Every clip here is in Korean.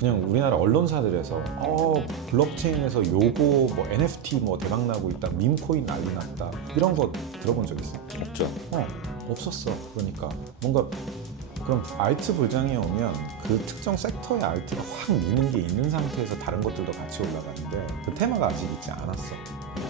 그냥 우리나라 언론사들에서 어 블록체인에서 요거 뭐 NFT 뭐 대박 나고 있다 밈코인 난리 났다 이런 거 들어본 적 있어? 없죠. 어 없었어 그러니까 뭔가 그럼 알트 불장에 오면 그 특정 섹터의 알트가 확 미는 게 있는 상태에서 다른 것들도 같이 올라가는데 그 테마가 아직 있지 않았어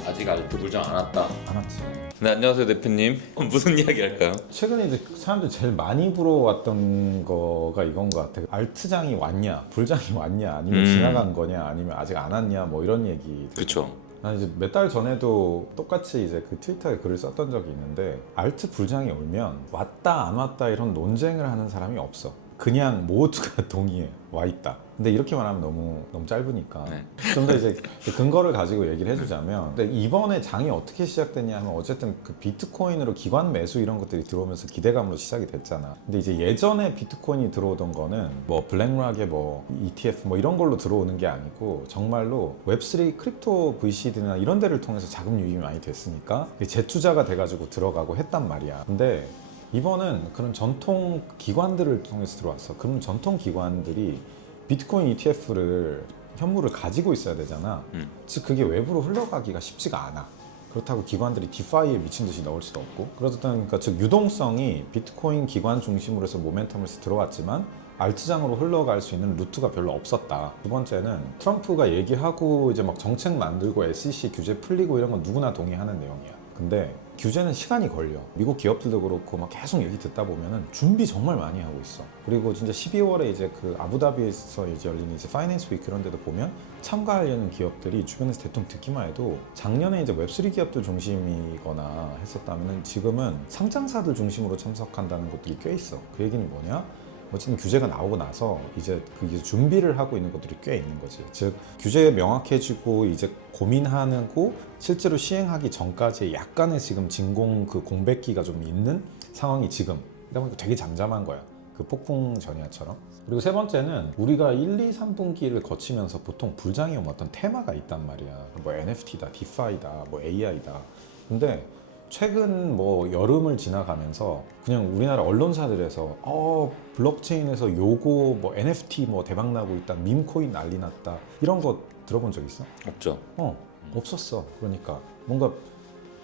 아직 알트 불장 안 왔다. 안 왔지 네 안녕하세요 대표님. 무슨 이야기 할까요? 최근에 이제 사람들이 제일 많이 물어왔던 거가 이건 것 같아. 알트장이 왔냐, 불장이 왔냐, 아니면 음. 지나간 거냐, 아니면 아직 안 왔냐, 뭐 이런 얘기. 그렇죠. 난 이제 몇 달 전에도 똑같이 이제 그 트위터에 글을 썼던 적이 있는데 알트 불장이 오면 왔다 안 왔다 이런 논쟁을 하는 사람이 없어. 그냥 모두가 동의해 와 있다. 근데 이렇게 말하면 너무 너무 짧으니까 네. 좀 더 이제 그 근거를 가지고 얘기를 해주자면 근데 이번에 장이 어떻게 시작됐냐 하면 어쨌든 그 비트코인으로 기관 매수 이런 것들이 들어오면서 기대감으로 시작이 됐잖아. 근데 이제 예전에 비트코인이 들어오던 거는 뭐 블랙락의 뭐 ETF 뭐 이런 걸로 들어오는 게 아니고 정말로 웹3 크립토 VCD나 이런 데를 통해서 자금 유입이 많이 됐으니까 재투자가 돼가지고 들어가고 했단 말이야. 근데 이번은 그런 전통 기관들을 통해서 들어왔어. 그럼 전통 기관들이 비트코인 ETF를 현물을 가지고 있어야 되잖아. 음. 즉 그게 외부로 흘러가기가 쉽지가 않아. 그렇다고 기관들이 디파이에 미친 듯이 넣을 수도 없고 그렇다 보니까 즉 유동성이 비트코인 기관 중심으로 해서 모멘텀을 들어왔지만 알트장으로 흘러갈 수 있는 루트가 별로 없었다. 두 번째는 트럼프가 얘기하고 이제 막 정책 만들고 SEC 규제 풀리고 이런 건 누구나 동의하는 내용이야. 근데 규제는 시간이 걸려. 미국 기업들도 그렇고 막 계속 얘기 듣다 보면은 준비 정말 많이 하고 있어. 그리고 진짜 12월에 이제 그 아부다비에서 이제 열리는 이제 파이낸스 위크 이런 데도 보면 참가하려는 기업들이 주변에서 대통령 듣기만 해도 작년에 이제 웹3 기업들 중심이거나 했었다면은 지금은 상장사들 중심으로 참석한다는 것들이 꽤 있어. 그 얘기는 뭐냐? 어쨌든 규제가 나오고 나서 이제 그 준비를 하고 있는 것들이 꽤 있는 거지. 즉 규제가 명확해지고 이제 고민하고 실제로 시행하기 전까지 약간의 지금 진공 그 공백기가 좀 있는 상황이 지금. 그러다 보니까 되게 잠잠한 거야. 그 폭풍 전야처럼. 그리고 세 번째는 우리가 1, 2, 3분기를 거치면서 보통 불장이 오면 어떤 테마가 있단 말이야. 뭐 NFT다, 디파이다, 뭐 AI다. 근데 최근 뭐 여름을 지나가면서 그냥 우리나라 언론사들에서 어 블록체인에서 요거 뭐 NFT 뭐 대박 나고 있다 밈코인 난리 났다 이런 거 들어본 적 있어? 없죠. 어 없었어 그러니까 뭔가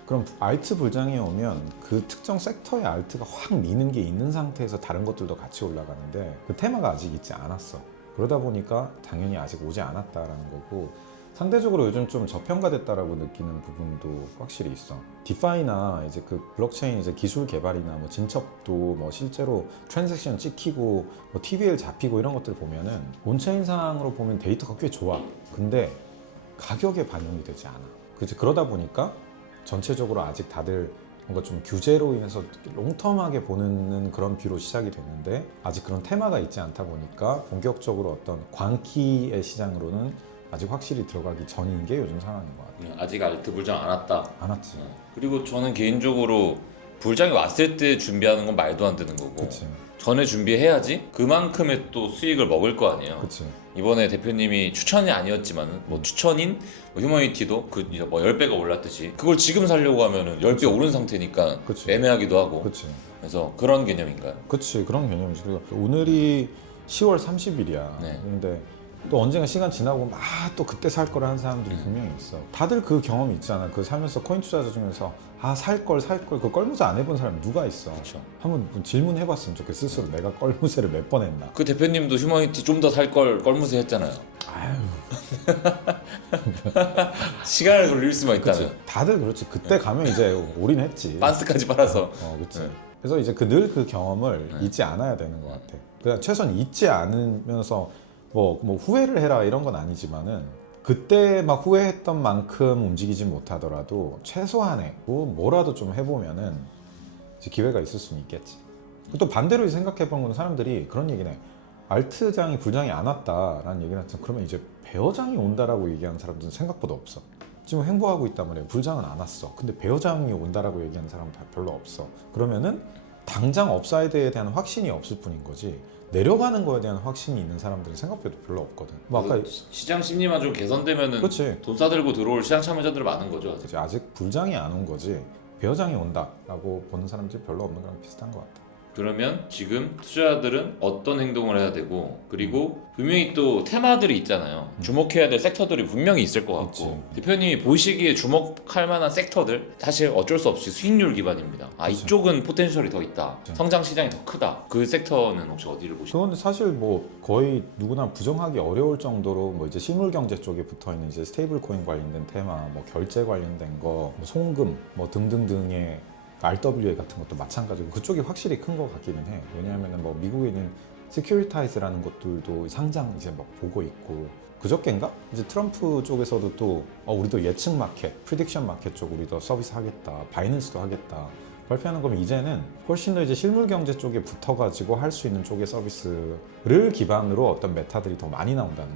그럼 알트 불장에 오면 그 특정 섹터의 알트가 확 미는 게 있는 상태에서 다른 것들도 같이 올라가는데 그 테마가 아직 있지 않았어 그러다 보니까 당연히 아직 오지 않았다라는 거고 상대적으로 요즘 좀 저평가됐다라고 느끼는 부분도 확실히 있어. 디파이나 이제 그 블록체인 이제 기술 개발이나 뭐 진척도 뭐 실제로 트랜잭션 찍히고 뭐 TVL 잡히고 이런 것들 보면은 온체인 상으로 보면 데이터가 꽤 좋아. 근데 가격에 반영이 되지 않아. 그치 그러다 보니까 전체적으로 아직 다들 뭔가 좀 규제로 인해서 롱텀하게 보는 그런 뷰로 시작이 됐는데 아직 그런 테마가 있지 않다 보니까 본격적으로 어떤 광기의 시장으로는 아직 확실히 들어가기 전인 게 요즘 상황인 것 같아요. 음, 아직 알트 불장 안 왔다. 안 왔지. 그리고 저는 개인적으로 불장이 왔을 때 준비하는 건 말도 안 되는 거고 그치. 전에 준비해야지 그만큼의 또 수익을 먹을 거 아니에요. 그치. 이번에 대표님이 추천이 아니었지만 뭐 추천인 뭐 휴머니티도 그 이제 뭐 10배가 올랐듯이 그걸 지금 살려고 하면은 10배 오른 상태니까 그치. 애매하기도 하고 그치. 그래서 그런 개념인가요? 그치. 그런 개념이지. 그리고 오늘이 10월 30일이야. 네. 근데 또 언젠가 시간 지나고 막 또 그때 살 거라 하는 사람들이 분명히 있어. 다들 그 경험이 있잖아. 그 살면서 코인 투자자 중에서 아, 살 걸, 살 걸. 그 껄무새 안 해본 사람이 누가 있어. 그렇죠. 한번 질문해 봤으면 좋겠어. 스스로 내가 껄무새를 몇 번 했나. 그 대표님도 휴머니티 좀 더 살 걸 껄무새 했잖아요. 아유. 시간을 돌릴 수만 그치. 있다면 다들 그렇지. 그때 가면 이제 올인했지. 반스까지 팔아서 어, 그치. 네. 그래서 이제 그 늘 그 경험을 네. 잊지 않아야 되는 것 같아. 그냥 최소한 잊지 않으면서 뭐, 뭐 후회를 해라 이런 건 아니지만은 그때 막 후회했던 만큼 움직이지 못하더라도 최소한의 뭐 뭐라도 좀 해보면은 기회가 있을 수는 있겠지. 또 반대로 생각해 본건 사람들이 그런 얘기네. 알트장이 불장이 안 왔다라는 얘기를 하죠. 그러면 이제 배어장이 온다라고 얘기하는 사람들은 생각보다 없어. 지금 행보하고 있단 말이에요. 불장은 안 왔어. 근데 배어장이 온다라고 얘기하는 사람은 다 별로 없어. 그러면은 당장 업사이드에 대한 확신이 없을 뿐인 거지. 내려가는 거에 대한 확신이 있는 사람들은 생각보다 별로 없거든. 뭐 아까 그 시장 심리만 좀 개선되면은 그렇지. 돈 싸들고 들어올 시장 참여자들 많은 거죠. 아직. 이제 아직 불장이 안 온 거지. 배어장이 온다라고 보는 사람들이 별로 없는 거랑 비슷한 것 같아. 그러면 지금 투자자들은 어떤 행동을 해야 되고 그리고 분명히 또 테마들이 있잖아요. 주목해야 될 섹터들이 분명히 있을 것 같고. 대표님이 보시기에 주목할 만한 섹터들 사실 어쩔 수 없이 수익률 기반입니다. 아 그치. 이쪽은 포텐셜이 더 있다. 그치. 성장 시장이 더 크다. 그 섹터는 혹시 어디를 보시나요? 그건 사실 뭐 거의 누구나 부정하기 어려울 정도로 뭐 이제 실물 경제 쪽에 붙어 있는 이제 스테이블 코인 관련된 테마, 뭐 결제 관련된 거, 뭐 송금 뭐 등등등의 RWA 같은 것도 마찬가지고 그쪽이 확실히 큰 것 같기는 해. 왜냐하면은 뭐 미국에 있는 시큐리타이즈라는 것들도 상장 이제 막 보고 있고 그저께인가 이제 트럼프 쪽에서도 또 어, 우리도 예측 마켓, 프리딕션 마켓 쪽 우리도 서비스 하겠다, 바이낸스도 하겠다. 발표하는 거면 이제는 훨씬 더 이제 실물 경제 쪽에 붙어가지고 할 수 있는 쪽의 서비스를 기반으로 어떤 메타들이 더 많이 나온다는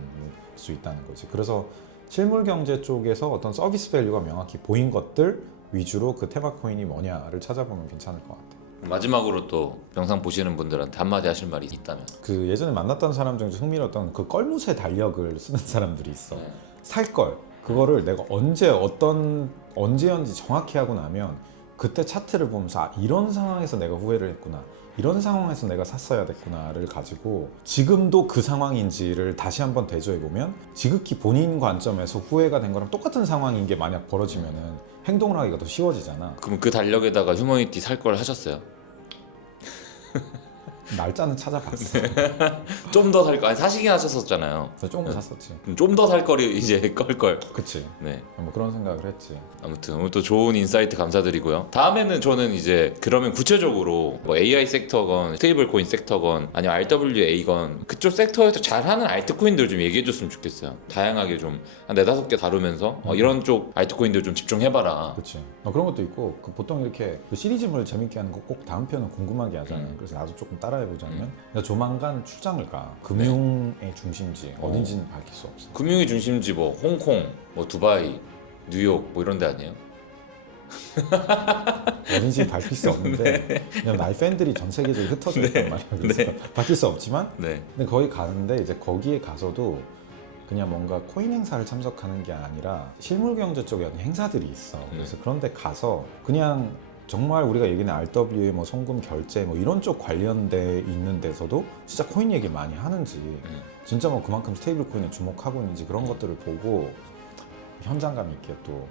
수 있다는 거지. 그래서 실물 경제 쪽에서 어떤 서비스 밸류가 명확히 보인 것들 위주로 그 테마 코인이 뭐냐를 찾아보면 괜찮을 것 같아. 마지막으로 또 영상 보시는 분들한테 한마디 하실 말이 있다면 그 예전에 만났던 사람 중에서 흥미로웠던 그 껄무새 달력을 쓰는 사람들이 있어. 네. 살 걸. 그거를 내가 언제 어떤 언제였는지 정확히 하고 나면 그때 차트를 보면서 아, 이런 상황에서 내가 후회를 했구나. 이런 상황에서 내가 샀어야 됐구나를 가지고 지금도 그 상황인지를 다시 한번 대조해 보면 지극히 본인 관점에서 후회가 된 거랑 똑같은 상황인 게 만약 벌어지면은 행동을 하기가 더 쉬워지잖아. 그럼 그 달력에다가 휴머니티 살 걸 하셨어요? 날짜는 찾아봤어. 좀더 살 거 아니 사시긴 하셨었잖아요. 그래서 조금 샀었지. 좀 더 살 거리 이제 끌 걸. 그치. 네. 뭐 그런 생각을 했지. 아무튼 오늘 또 좋은 인사이트 감사드리고요. 다음에는 저는 이제 그러면 구체적으로 뭐 AI 섹터건 스테이블 코인 섹터건 아니면 RWA건 그쪽 섹터에서 잘하는 알트코인들 좀 얘기해 줬으면 좋겠어요. 다양하게 좀한 네다섯 개 다루면서 어, 이런 쪽 알트코인들 좀 집중해봐라. 그치. 어, 그런 것도 있고 그 보통 이렇게 그 시리즈물 재밌게 하는 거 꼭 다음 편은 궁금하게 하잖아요. 음. 그래서 나도 조금 따라 해보자면 나 조만간 출장을 가. 금융의 중심지 어딘지는 밝힐 수 없어. 금융의 중심지 뭐 홍콩, 뭐 두바이, 뉴욕 뭐 이런 데 아니에요? 어딘지 밝힐 수 없는데 그냥 나의 팬들이 전 세계적으로 흩어져 있단 말이야. 그래서 밝힐 수 없지만 네. 근데 거기 가는데 이제 거기에 가서도 그냥 뭔가 코인 행사를 참석하는 게 아니라 실물 경제 쪽에 어떤 행사들이 있어. 그래서 그런데 가서 그냥 정말 우리가 얘기하는 RWA 뭐 송금 결제 뭐 이런 쪽 관련돼 있는 데서도 진짜 코인 얘기 많이 하는지 음. 진짜 뭐 그만큼 스테이블 코인에 주목하고 있는지 그런 것들을 보고 현장감 있게 또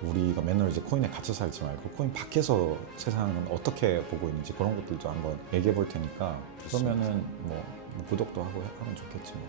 우리가 맨날 이제 코인에 갇혀 살지 말고 코인 밖에서 세상은 어떻게 보고 있는지 그런 것들도 한번 얘기해 볼 테니까 그러면은 뭐, 뭐 구독도 하고 하면 좋겠지 뭐.